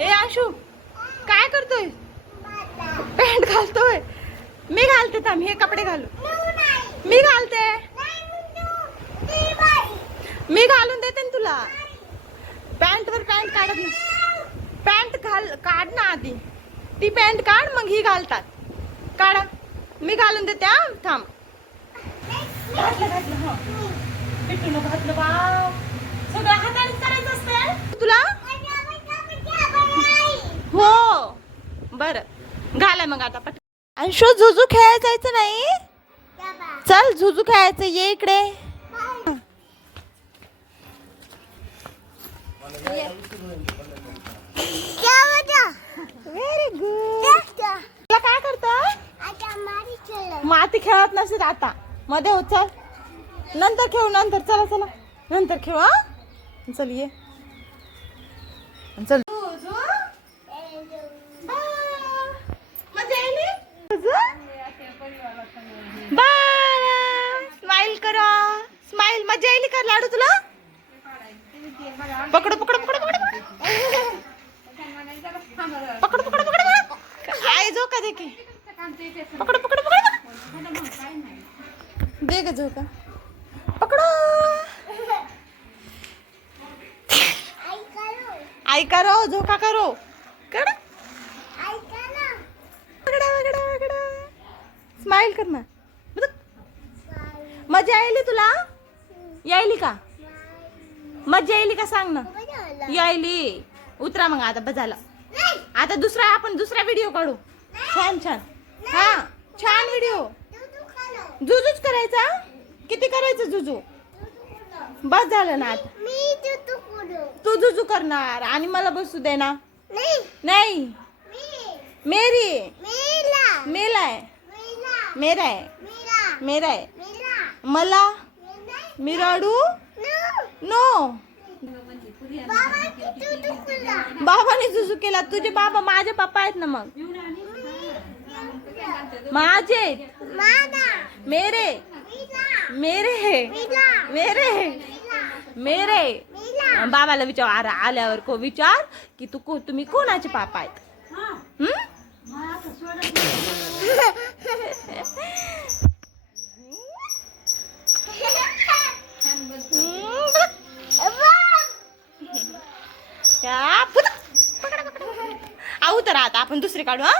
ए आशू काय करतोय? पॅन्ट घालतोय. मी घालते थांब, हे कपडे घालू. मी घालते. मी घालून देते ना तुला. पॅन्ट वर पॅन्ट काढत ना. पॅन्ट काढ ना आधी. ती पॅन्ट काढ मग ही घालतात. काढा. मी घालून देते. थांब. घातलं हो. पिट्टून घातलं बाप. सगळं हातानेच करायचं असतं तुला. हो बरं घाला मग आता पट. अंशू झुजू खेळायला जायचं नाही. चल झुजू खेळायचं, ये इकडे. Very good. तुला काय करतं? माती खेळत नसेल आता मध्ये. हो चल नंतर खेळू. नंतर चला चला नंतर खेळू. हा चल ये चल. स्माइल करा. स्माइल. मजा येईल का लाडू तुला? पकड पकड पकड पकड पकड पकड पकड. आई झोका दे की. पकड पकड पकड. दे ग झोका. पकड. आई करो झोका करो. कड वगडा वगडा वगडा. स्माइल कर ना. मजा यायली तुला? यायली का? मजा यायली का सांग ना. यायली. उतरा मग आता बजाला. आता आपण दुसरा व्हिडिओ काढू. छान छान. हा छान व्हिडिओ. जुजूच करायचा. किती करायचं जुजू? बस झालं ना आता. तू जुजू करणार आणि मला बसू दे ना. नाही मेरी. मेला आहे. मेरा आहे. मेरा आहे. मला मी रडू नो. बाबाने जुजू केला. तुझे बाबा माझे पप्पा आहेत ना. मग माझे मेरे मेरे मेरे मेरे. बाबाला विचार आल्यावर को विचार की तुम्ही कोणाचे पापा आहेत. उतर आता आपण दुसरी काढू. हा